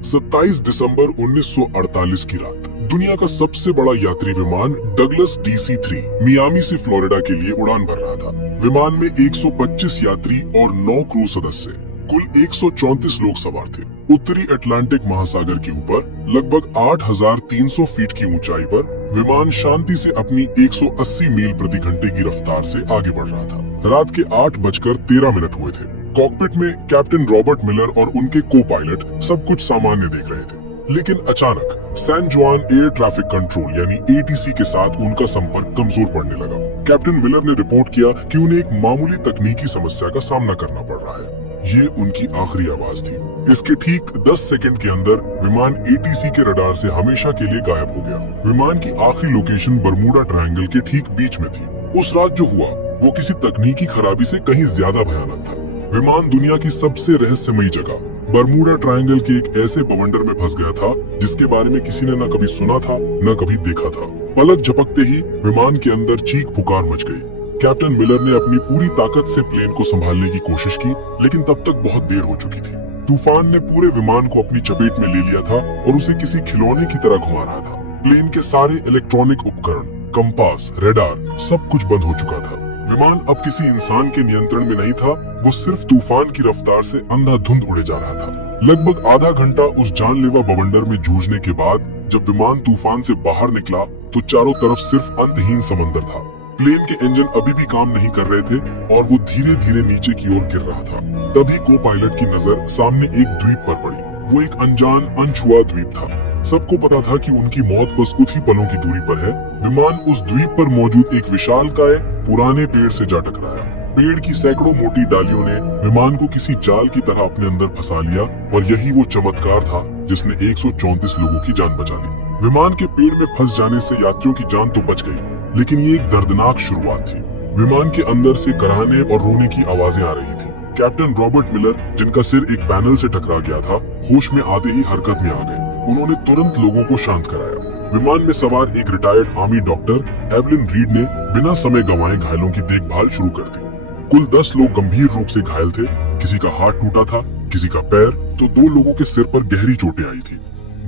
27 दिसंबर 1948 की रात दुनिया का सबसे बड़ा यात्री विमान डगलस DC-3 मियामी से फ्लोरिडा के लिए उड़ान भर रहा था। विमान में 125 यात्री और 9 क्रू सदस्य, कुल 134 लोग सवार थे। उत्तरी अटलांटिक महासागर के ऊपर लगभग 8,300 फीट की ऊंचाई पर विमान शांति से अपनी 180 मील प्रति घंटे की रफ्तार से आगे बढ़ रहा था। रात के 8:13 हुए थे। कॉकपिट में कैप्टन रॉबर्ट मिलर और उनके को पायलट सब कुछ सामान्य देख रहे थे, लेकिन अचानक सैन जुआन एयर ट्रैफिक कंट्रोल यानी ATC के साथ उनका संपर्क कमजोर पड़ने लगा। कैप्टन मिलर ने रिपोर्ट किया कि उन्हें एक मामूली तकनीकी समस्या का सामना करना पड़ रहा है। ये उनकी आखिरी आवाज थी। इसके ठीक 10 सेकंड के अंदर विमान ATC के रडार से हमेशा के लिए गायब हो गया। विमान की आखिरी लोकेशन बरमूडा ट्रायंगल के ठीक बीच में थी। उस रात जो हुआ वो किसी तकनीकी खराबी से कहीं ज्यादा भयानक था। विमान दुनिया की सबसे रहस्यमयी जगह बरमूडा ट्रायंगल के एक ऐसे बवंडर में फंस गया था जिसके बारे में किसी ने न कभी सुना था न कभी देखा था। पलक झपकते ही विमान के अंदर चीख पुकार मच गई। कैप्टन मिलर ने अपनी पूरी ताकत से प्लेन को संभालने की कोशिश की, लेकिन तब तक बहुत देर हो चुकी थी। तूफान ने पूरे विमान को अपनी चपेट में ले लिया था और उसे किसी खिलौने की तरह घुमा रहा था। प्लेन के सारे इलेक्ट्रॉनिक उपकरण, कंपास, रेडार सब कुछ बंद हो चुका था। विमान अब किसी इंसान के नियंत्रण में नहीं था, वो सिर्फ तूफान की रफ्तार से अंधाधुंध उड़े जा रहा था। लगभग आधा घंटा उस जानलेवा बवंडर में जूझने के बाद जब विमान तूफान से बाहर निकला तो चारों तरफ सिर्फ अंतहीन समंदर था। प्लेन के इंजन अभी भी काम नहीं कर रहे थे और वो धीरे धीरे नीचे की ओर गिर रहा था। तभी को पायलट की नजर सामने एक द्वीप पर पड़ी। वो एक अनजान अनछुआ द्वीप था। सबको पता था कि उनकी मौत बस कुछ ही पलों की दूरी पर है। विमान उस द्वीप पर मौजूद एक विशालकाय पुराने पेड़ से जा टकराया। पेड़ की सैकड़ों मोटी डालियों ने विमान को किसी जाल की तरह अपने अंदर फंसा लिया और यही वो चमत्कार था जिसने 134 लोगों की जान बचा ली। विमान के पेड़ में फंस जाने से यात्रियों की जान तो बच गई, लेकिन ये एक दर्दनाक शुरुआत थी। विमान के अंदर से कराहने और रोने की आवाजें आ रही थी। कैप्टन रॉबर्ट मिलर, जिनका सिर एक पैनल से टकरा गया था, होश में आते ही हरकत में आ गए। उन्होंने तुरंत लोगों को शांत कराया। विमान में सवार एक retired army doctor Evelyn read ने बिना समय गंवाए घायलों की देखभाल शुरू कर दी। कुल 10 लोग गंभीर रूप से घायल थे। किसी का हाथ टूटा था, किसी का पैर, तो 2 लोगों के सिर पर गहरी चोटें आई थी।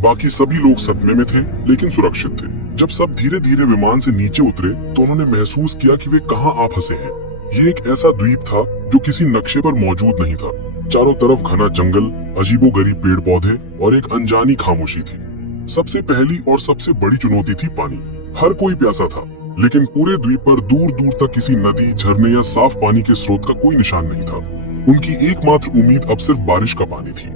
बाकी सभी लोग सदमे में थे, लेकिन सुरक्षित थे। जब सब धीरे धीरे विमान से नीचे उतरे तो उन्होंने महसूस किया कि वे कहाँ आ फंसे हैं। ये एक ऐसा द्वीप था जो किसी नक्शे पर मौजूद नहीं था। चारों तरफ घना जंगल, अजीबोगरीब पेड़ पौधे और एक अनजानी खामोशी थी। सबसे पहली और सबसे बड़ी चुनौती थी पानी। हर कोई प्यासा था, लेकिन पूरे द्वीप पर दूर दूर तक किसी नदी, झरने या साफ पानी के स्रोत का कोई निशान नहीं था। उनकी एकमात्र उम्मीद अब सिर्फ बारिश का पानी थी।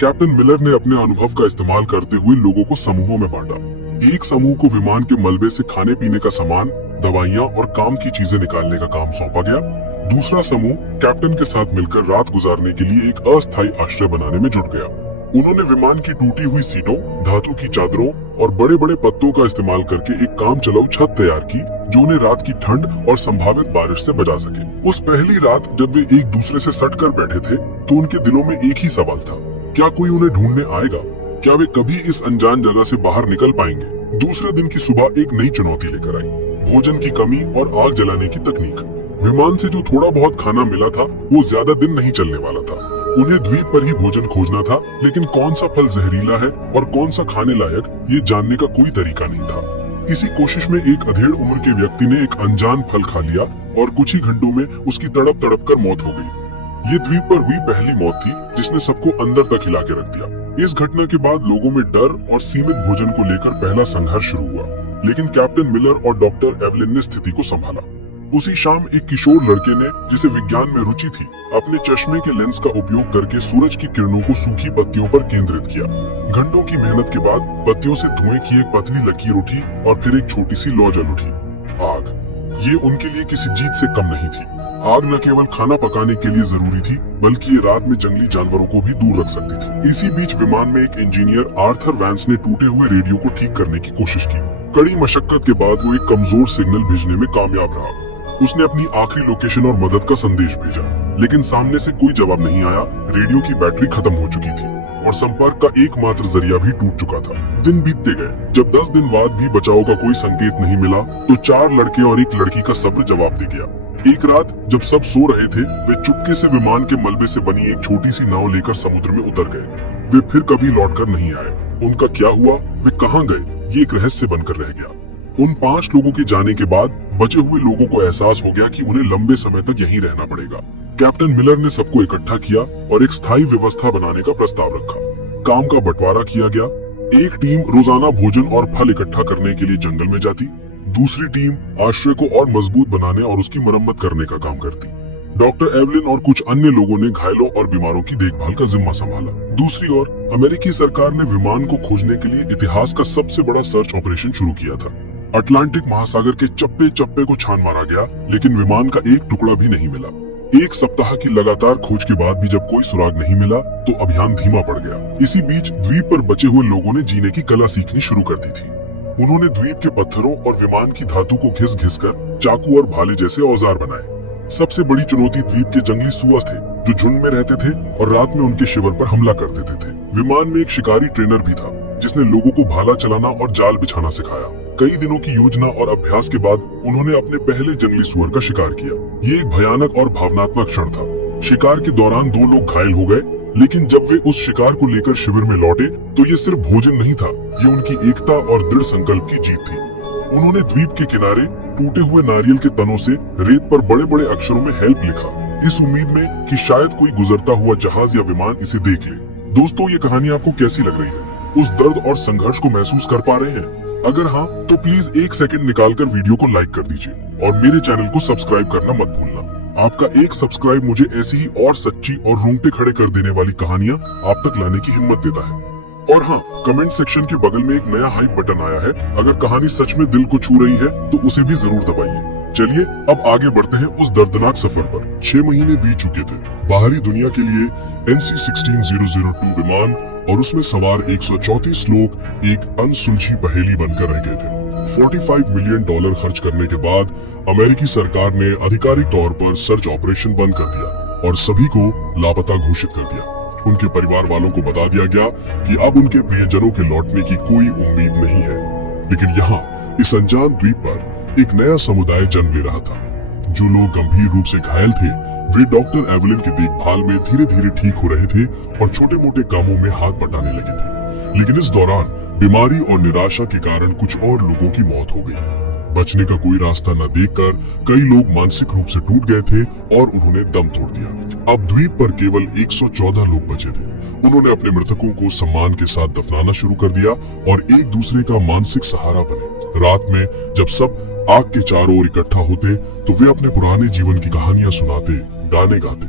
कैप्टन मिलर ने अपने अनुभव का इस्तेमाल करते हुए लोगों को समूहों में बांटा। एक समूह को विमान के मलबे से खाने पीने का सामान, दवाइयां और काम की चीजें निकालने का काम सौंपा गया। दूसरा समूह कैप्टन के साथ मिलकर रात गुजारने के लिए एक अस्थायी आश्रय बनाने में जुट गया। उन्होंने विमान की टूटी हुई सीटों, धातु की चादरों और बड़े बड़े पत्तों का इस्तेमाल करके एक काम चलाऊ छत तैयार की जो उन्हें रात की ठंड और संभावित बारिश से बचा सके। उस पहली रात जब वे एक दूसरे से सटकर बैठे थे तो उनके दिलों में एक ही सवाल था, क्या कोई उन्हें ढूंढने आएगा? क्या वे कभी इस अनजान जगह से बाहर निकल पाएंगे? दूसरे दिन की सुबह एक नई चुनौती लेकर आई, भोजन की कमी और आग जलाने की तकनीक। विमान से जो थोड़ा बहुत खाना मिला था वो ज्यादा दिन नहीं चलने वाला था। उन्हें द्वीप पर ही भोजन खोजना था, लेकिन कौन सा फल जहरीला है और कौन सा खाने लायक ये जानने का कोई तरीका नहीं था। इसी कोशिश में एक अधेड़ उम्र के व्यक्ति ने एक अनजान फल खा लिया और कुछ ही घंटों में उसकी तड़प तड़प कर मौत हो गई। ये द्वीप पर हुई पहली मौत थी जिसने सबको अंदर तक हिला के रख दिया। इस घटना के बाद लोगों में डर और सीमित भोजन को लेकर पहला संघर्ष शुरू हुआ, लेकिन कैप्टन मिलर और डॉक्टर एवलिन ने स्थिति को संभाला। उसी शाम एक किशोर लड़के ने, जिसे विज्ञान में रुचि थी, अपने चश्मे के लेंस का उपयोग करके सूरज की किरणों को सूखी पत्तियों पर केंद्रित किया। घंटों की मेहनत के बाद पत्तियों से धुएं की एक पतली लकीर उठी और फिर एक छोटी सी लौ जल उठी। आग। ये उनके लिए किसी जीत से कम नहीं थी। आग न केवल खाना पकाने के लिए जरूरी थी, बल्कि ये रात में जंगली जानवरों को भी दूर रख सकती थी। इसी बीच विमान में एक इंजीनियर आर्थर वैंस ने टूटे हुए रेडियो को ठीक करने की कोशिश की। कड़ी मशक्कत के बाद वो एक कमजोर सिग्नल भेजने में कामयाब रहा। उसने अपनी आखिरी लोकेशन और मदद का संदेश भेजा, लेकिन सामने से कोई जवाब नहीं आया। रेडियो की बैटरी खत्म हो चुकी थी और संपर्क का एकमात्र जरिया भी टूट चुका था। दिन बीतते गए। जब 10 दिन बाद भी बचाव का कोई संकेत नहीं मिला तो 4 लड़के और एक लड़की का सब्र जवाब दे गया। एक रात जब सब सो रहे थे, वे चुपके से विमान के मलबे से बनी एक छोटी सी नाव लेकर समुद्र में उतर गए। वे फिर कभी लौटकर नहीं आए। उनका क्या हुआ, वे कहां गए, ये एक रहस्य बनकर रह गया। उन 5 लोगों के जाने के बाद बचे हुए लोगों को एहसास हो गया कि उन्हें लंबे समय तक यहीं रहना पड़ेगा। कैप्टन मिलर ने सबको इकट्ठा किया और एक स्थायी व्यवस्था बनाने का प्रस्ताव रखा। काम का बंटवारा किया गया। एक टीम रोजाना भोजन और फल इकट्ठा करने के लिए जंगल में जाती, दूसरी टीम आश्रय को और मजबूत बनाने और उसकी मरम्मत करने का काम करती। डॉक्टर एवलिन और कुछ अन्य लोगों ने घायलों और बीमारों की देखभाल का जिम्मा संभाला। दूसरी ओर अमेरिकी सरकार ने विमान को खोजने के लिए इतिहास का सबसे बड़ा सर्च ऑपरेशन शुरू किया था। अटलांटिक महासागर के चप्पे चप्पे को छान मारा गया, लेकिन विमान का एक टुकड़ा भी नहीं मिला। 1 सप्ताह की लगातार खोज के बाद भी जब कोई सुराग नहीं मिला तो अभियान धीमा पड़ गया। इसी बीच द्वीप पर बचे हुए लोगों ने जीने की कला सीखनी शुरू कर दी थी। उन्होंने द्वीप के पत्थरों और विमान की धातु को घिस घिस कर चाकू और भाले जैसे औजार बनाए। सबसे बड़ी चुनौती द्वीप के जंगली सुअर थे, जो झुंड में रहते थे और रात में उनके शिविर पर हमला कर देते थे। विमान में एक शिकारी ट्रेनर भी था, जिसने लोगों को भाला चलाना और जाल बिछाना सिखाया। कई दिनों की योजना और अभ्यास के बाद उन्होंने अपने पहले जंगली सुअर का शिकार किया। ये एक भयानक और भावनात्मक क्षण था। शिकार के दौरान 2 लोग घायल हो गए, लेकिन जब वे उस शिकार को लेकर शिविर में लौटे तो ये सिर्फ भोजन नहीं था, ये उनकी एकता और दृढ़ संकल्प की जीत थी। उन्होंने द्वीप के किनारे टूटे हुए नारियल के तनों से रेत पर बड़े बड़े अक्षरों में हेल्प लिखा, इस उम्मीद में कि शायद कोई गुजरता हुआ जहाज या विमान इसे देख ले। दोस्तों, ये कहानी आपको कैसी लग रही है? उस दर्द और संघर्ष को महसूस कर पा रहे हैं? अगर हाँ, तो प्लीज 1 सेकंड निकालकर वीडियो को लाइक कर दीजिए और मेरे चैनल को सब्सक्राइब करना मत भूलना। आपका एक सब्सक्राइब मुझे ऐसी ही और सच्ची और रोंगटे खड़े कर देने वाली कहानियां आप तक लाने की हिम्मत देता है। और हाँ, कमेंट सेक्शन के बगल में एक नया हाइप बटन आया है। अगर कहानी सच में दिल को छू रही है तो उसे भी जरूर दबाइए। चलिए अब आगे बढ़ते हैं उस दर्दनाक सफर पर। 6 महीने बीत चुके थे। बाहरी दुनिया के लिए NC-16002 विमान और उसमें सवार 134 लोग एक अनसुलझी पहेली बनकर रह गए थे। $45 मिलियन खर्च करने के बाद अमेरिकी सरकार ने आधिकारिक तौर पर सर्च ऑपरेशन बंद कर दिया और सभी को लापता घोषित कर दिया। उनके परिवार वालों को बता दिया गया कि अब उनके प्रियजनों के लौटने की कोई उम्मीद नहीं है। लेकिन यहाँ इस अनजान द्वीप पर एक नया समुदाय जन्म ले रहा था। जो लोग गंभीर रूप से घायल थे, वे डॉक्टर एवलिन की देखभाल में धीरे धीरे ठीक हो रहे थे और छोटे मोटे कामों में हाथ बटाने लगे थे। लेकिन इस दौरान बीमारी और निराशा के कारण कुछ और लोगों की मौत हो गई। बचने का कोई रास्ता न देखकर कई लोग मानसिक रूप से टूट गए थे और उन्होंने दम तोड़ दिया। अब द्वीप पर केवल 114 लोग बचे थे। उन्होंने अपने मृतकों को सम्मान के साथ दफनाना शुरू कर दिया और एक दूसरे का मानसिक सहारा बने। रात में जब सब आग के चारों ओर इकट्ठा होते तो वे अपने पुराने जीवन की कहानियां सुनाते, गाने गाते।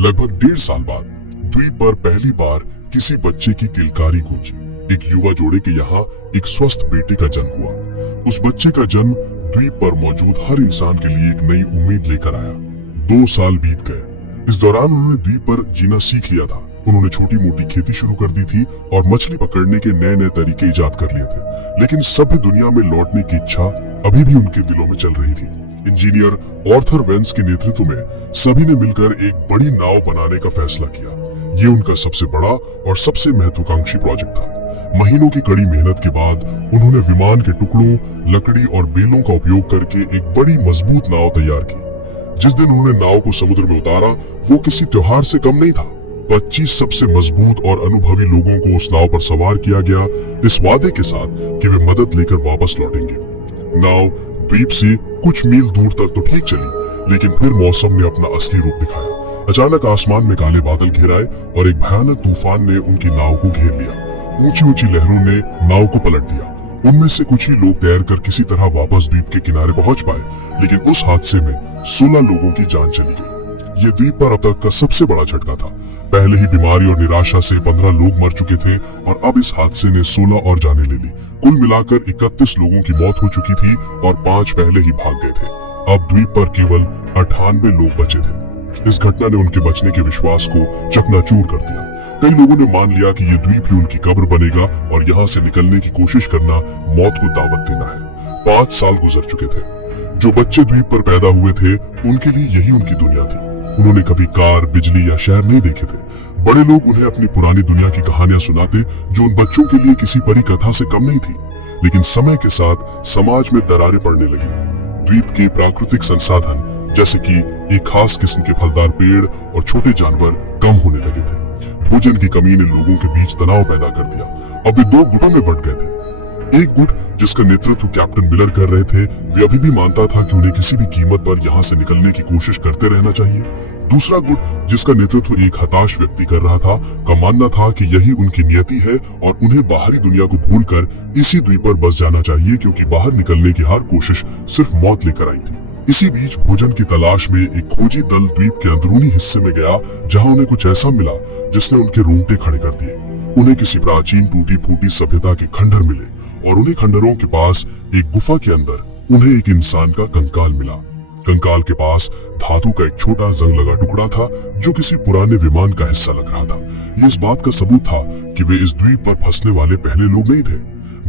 लगभग 1.5 साल बाद द्वीप पर पहली बार किसी बच्चे की किलकारी गूंजी। एक युवा जोड़े के यहाँ एक स्वस्थ बेटे का जन्म हुआ। उस बच्चे का जन्म द्वीप पर मौजूद हर इंसान के लिए एक नई उम्मीद लेकर आया। 2 साल बीत गए। इस दौरान उन्होंने द्वीप पर जीना सीख लिया था। उन्होंने छोटी मोटी खेती शुरू कर दी थी और मछली पकड़ने के नए नए तरीके इजाद कर लिए थे। लेकिन सभ्य दुनिया में लौटने की इच्छा अभी भी उनके दिलों में चल रही थी। इंजीनियर आर्थर वेंस के नेतृत्व में सभी ने मिलकर एक बड़ी नाव बनाने का फैसला किया। ये उनका सबसे बड़ा और सबसे महत्वाकांक्षी प्रोजेक्ट था। महीनों की कड़ी मेहनत के बाद उन्होंने विमान के टुकड़ों, लकड़ी और बेलों का उपयोग करके एक बड़ी मजबूत नाव तैयार की। जिस दिन उन्होंने नाव को समुद्र में उतारा, वो किसी त्योहार से कम नहीं था। 25 सबसे मजबूत और अनुभवी लोगों को उस नाव पर सवार किया गया, इस वादे के साथ कि वे मदद लेकर वापस लौटेंगे। नाव द्वीप से कुछ मील दूर तक तो ठीक चली, लेकिन फिर मौसम ने अपना असली रूप दिखाया। अचानक आसमान में काले बादल घेर आए और एक भयानक तूफान ने उनकी नाव को घेर लिया। ऊंची ऊंची लहरों ने नाव को पलट दिया। उनमें से कुछ ही लोग तैरकर किसी तरह वापस द्वीप के किनारे पहुंच पाए, लेकिन उस हादसे में 16 लोगों की जान चली गई। ये द्वीप पर अब तक का सबसे बड़ा झटका था। पहले ही बीमारी और निराशा से 15 लोग मर चुके थे और अब इस हादसे ने 16 और जानें ले ली। कुल मिलाकर 31 लोगों की मौत हो चुकी थी और 5 पहले ही भाग गए थे। अब द्वीप पर केवल 98 लोग बचे थे। इस घटना ने उनके बचने के विश्वास को चकनाचूर कर दिया। कई लोगों ने मान लिया कि ये द्वीप ही उनकी कब्र बनेगा और यहाँ से निकलने की कोशिश करना मौत को दावत देना है। 5 साल गुजर चुके थे। जो बच्चे द्वीप पर पैदा हुए थे, उनके लिए यही उनकी दुनिया थी। उन्होंने कभी कार, बिजली या शहर नहीं देखे थे। बड़े लोग उन्हें अपनी पुरानी दुनिया की कहानियां सुनाते, जो उन बच्चों के लिए किसी परी कथा से कम नहीं थी। लेकिन समय के साथ समाज में दरारें पड़ने लगी। द्वीप के प्राकृतिक संसाधन जैसे कि एक खास किस्म के फलदार पेड़ और छोटे जानवर कम होने लगे थे। भोजन की कमी ने लोगों के बीच तनाव पैदा कर दिया। अब वे दो गुटों में बंट गए थे। एक गुट जिसका नेतृत्व कैप्टन मिलर कर रहे थे, वे अभी भी मानता था कि उन्हें किसी भी कीमत पर यहाँ से निकलने की कोशिश करते रहना चाहिए। दूसरा गुट जिसका नेतृत्व एक हताश व्यक्ति कर रहा था, का मानना था कि यही उनकी नियति है और उन्हें बाहरी दुनिया को भूलकर इसी द्वीप पर बस जाना चाहिए, क्योंकि बाहर निकलने की हर कोशिश सिर्फ मौत लेकर आई थी। इसी बीच भोजन की तलाश में एक खोजी दल द्वीप के अंदरूनी हिस्से में गया, जहां उन्हें कुछ ऐसा मिला जिसने उनके रोंगटे खड़े कर दिए। उन्हें किसी प्राचीन टूटी फूटी सभ्यता के खंडर मिले और उन्हीं खंडरों के पास एक गुफा के अंदर उन्हें एक इंसान का कंकाल मिला। कंकाल के पास धातु का एक छोटा जंग लगा टुकड़ा था, जो किसी पुराने विमान का हिस्सा लग रहा था। ये इस बात का सबूत था कि वे इस द्वीप पर फंसने वाले पहले लोग नहीं थे।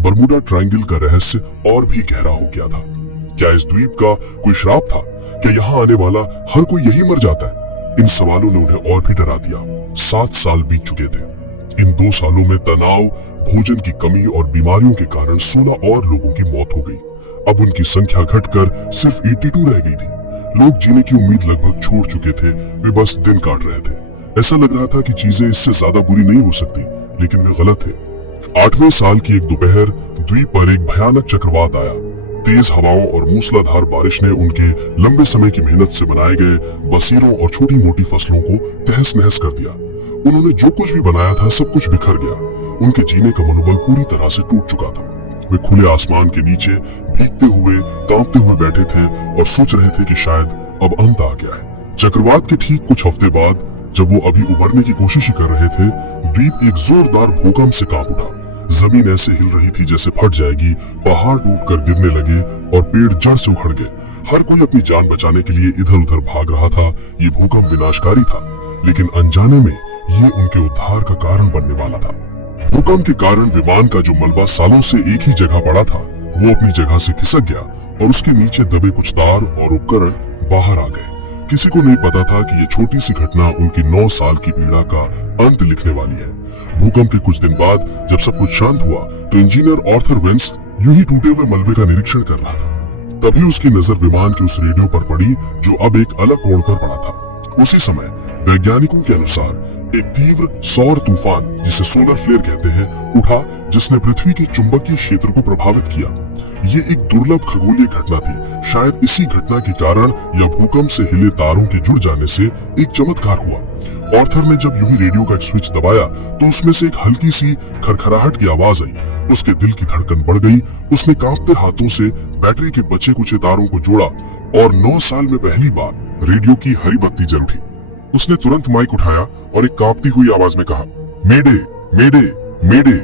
बरमूडा ट्रायंगल का रहस्य और भी गहरा हो गया था। क्या इस द्वीप का कोई श्राप था? क्या यहाँ आने वाला हर कोई यही मर जाता है? इन सवालों ने उन्हें और भी डरा दिया। 7 साल बीत चुके थे। इन 2 सालों में तनाव, भोजन की कमी और बीमारियों के कारण 16 और लोगों की मौत हो गई। अब उनकी संख्या घटकर सिर्फ 82 रह गई थी। लोग जीने की उम्मीद लगभग छोड़ चुके थे, वे बस दिन काट रहे थे। ऐसा लग रहा था कि चीजें इससे ज्यादा बुरी नहीं हो सकती, लेकिन वे गलत थे। 8वें साल की एक दोपहर द्वीप पर एक भयानक चक्रवात आया। तेज हवाओं और मूसलाधार बारिश ने उनके लंबे समय की मेहनत से बनाए गए बसेरों और छोटी मोटी फसलों को तहस नहस कर दिया। उन्होंने जो कुछ भी बनाया था सब कुछ बिखर गया। उनके जीने का मनोबल पूरी तरह से टूट चुका था। वे खुले आसमान के नीचे भीगते हुए, कांपते हुए बैठे थे और सोच रहे थे कि शायद अब अंत आ गया है। चक्रवात के ठीक कुछ हफ्ते बाद, जब वो अभी उबरने की कोशिश ही कर रहे थे, द्वीप एक जोरदार भूकंप से कांप उठा। जमीन ऐसे हिल रही थी जैसे फट जाएगी, पहाड़ टूटकर गिरने लगे और पेड़ जड़ से उखड़ गए। हर कोई अपनी जान बचाने के लिए इधर उधर भाग रहा था। ये भूकंप विनाशकारी था, लेकिन अनजाने में ये उनके उद्धार का कारण बनने वाला था। भूकंप के कारण विमान का जो मलबा सालों से एक ही जगह पड़ा था, वो अपनी जगह से खिसक गया और उसके नीचे दबे कुछ तार और उपकरण बाहर आ गए। किसी को नहीं पता था कि ये छोटी सी घटना उनकी 9 साल की पीड़ा का अंत लिखने वाली है। भूकंप के कुछ दिन बाद जब सब कुछ शांत हुआ, तो इंजीनियर आर्थर वेंस यूं ही टूटे हुए मलबे का निरीक्षण कर रहा था। तभी उसकी नजर विमान के उस रेडियो पर पड़ी, जो अब एक अलग कोण पर पड़ा था। उसी समय वैज्ञानिकों के अनुसार एक तीव्र सौर तूफान, जिसे सोलर फ्लेयर कहते हैं, उठा, जिसने पृथ्वी के चुंबकीय क्षेत्र को प्रभावित किया। ये एक दुर्लभ खगोलीय घटना थी। शायद इसी घटना के कारण या भूकंप से हिले तारों के जुड़ जाने से एक चमत्कार हुआ। आर्थर ने जब यूं ही रेडियो का एक स्विच दबाया, तो उसमें से एक हल्की सी खरखराहट की आवाज आई। उसके दिल की धड़कन बढ़ गई। उसने कांपते हाथों से बैटरी के बचे कुचे तारों को जोड़ा और 9 साल में पहली बार रेडियो की हरी बत्ती जल उठी। उसने तुरंत माइक उठाया और एक कांपती हुई आवाज में कहा, मेडे, मेडे, मेडे,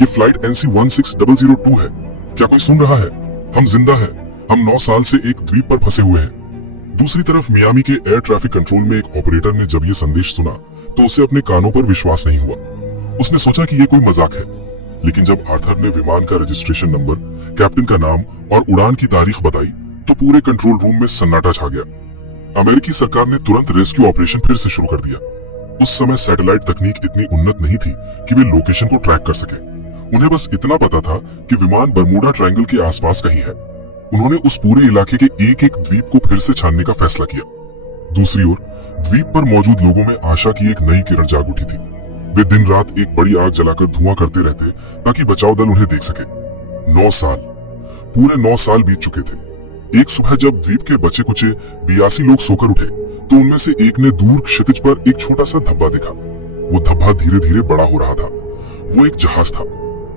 ये फ्लाइट NC-16002 है। क्या कोई सुन रहा है? हम जिंदा हैं। हम 9 साल से एक द्वीप पर फंसे हुए हैं। दूसरी तरफ मियामी के एयर ट्रैफिक कंट्रोल में एक ऑपरेटर ने जब ये संदेश सुना, तो उसे अपने कानों पर विश्वास नहीं हुआ। उसने सोचा कि ये कोई मजाक है, लेकिन जब आर्थर ने विमान का रजिस्ट्रेशन नंबर, कैप्टन का नाम और उड़ान की तारीख बताई, तो पूरे कंट्रोल रूम में सन्नाटा छा गया। अमेरिकी सरकार ने तुरंत रेस्क्यू ऑपरेशन फिर से शुरू कर दिया। उस समय सैटेलाइट तकनीक इतनी उन्नत नहीं थी कि वे लोकेशन को ट्रैक कर सके। उन्हें बस इतना पता था कि विमान बरमूडा ट्रायंगल के आसपास कहीं है। उन्होंने उस पूरे इलाके के एक एक द्वीप को फिर से छानने का फैसला किया। दूसरी ओर द्वीप पर मौजूद लोगों में आशा की एक नई किरण जाग उठी थी। वे दिन रात एक बड़ी आग जलाकर धुआं करते रहते ताकि बचाव दल उन्हें देख सके। 9 साल, पूरे 9 साल बीत चुके थे। एक सुबह जब द्वीप के बचे कुचे 82 लोग सोकर उठे, तो उनमें से एक ने दूर क्षितिज पर एक छोटा सा धब्बा देखा। वो धब्बा धीरे धीरे बड़ा हो रहा था। वो एक जहाज था।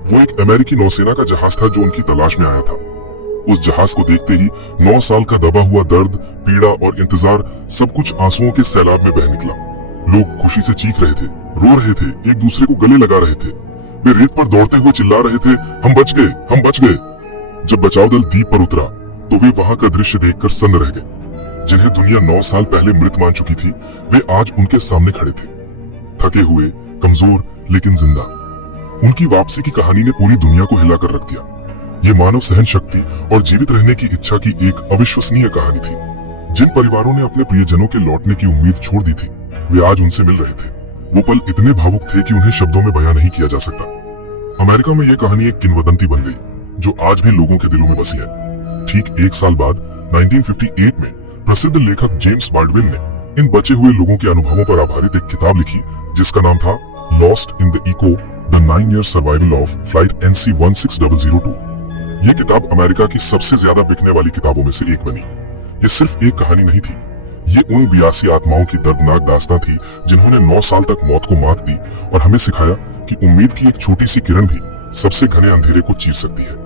वो एक अमेरिकी नौसेना का जहाज था जो उनकी तलाश में आया था। उस जहाज को देखते ही 9 साल का दबा हुआ दर्द, पीड़ा और इंतजार सब कुछ आंसुओं के सैलाब में बह निकला। लोग खुशी से चीख रहे थे, रो रहे थे, एक दूसरे को गले लगा रहे थे। वे रेत पर दौड़ते हुए चिल्ला रहे थे, हम बच गए, हम बच गए। जब बचाव दल द्वीप पर उतरा, तो वे वहां का दृश्य देखकर सन्न रह गए। जिन्हें दुनिया 9 साल पहले मृत मान चुकी थी, वे आज उनके सामने खड़े थे, थके हुए, कमजोर लेकिन जिंदा। उनकी वापसी की कहानी ने पूरी दुनिया को हिलाकर रख दिया। ये मानव सहन शक्ति और जीवित रहने की इच्छा की एक अविश्वसनीय कहानी थी। जिन परिवारों ने अपने प्रियजनों के लौटने की उम्मीद छोड़ दी थी, वे आज उनसे मिल रहे थे। वो पल इतने भावुक थे कि उन्हें शब्दों में बयां नहीं किया जा सकता। अमेरिका में यह कहानी एक किंवदंती बन गई, जो आज भी लोगों के दिलों में बसी है। ठीक 1 साल बाद 1958 में प्रसिद्ध लेखक जेम्स बाल्डविन ने इन बचे हुए लोगों के अनुभवों पर आधारित एक किताब लिखी, जिसका नाम था lost in the echo the 9-year survival of flight NC-16002। ये किताब अमेरिका की सबसे ज्यादा बिकने वाली किताबों में से एक बनी। ये सिर्फ एक कहानी नहीं थी, ये उन 82 आत्माओं की दर्दनाक दास्तां थी जिन्होंने 9 साल तक मौत को मात दी और हमें सिखाया कि उम्मीद की एक छोटी सी किरण भी सबसे घने अंधेरे को चीर सकती है।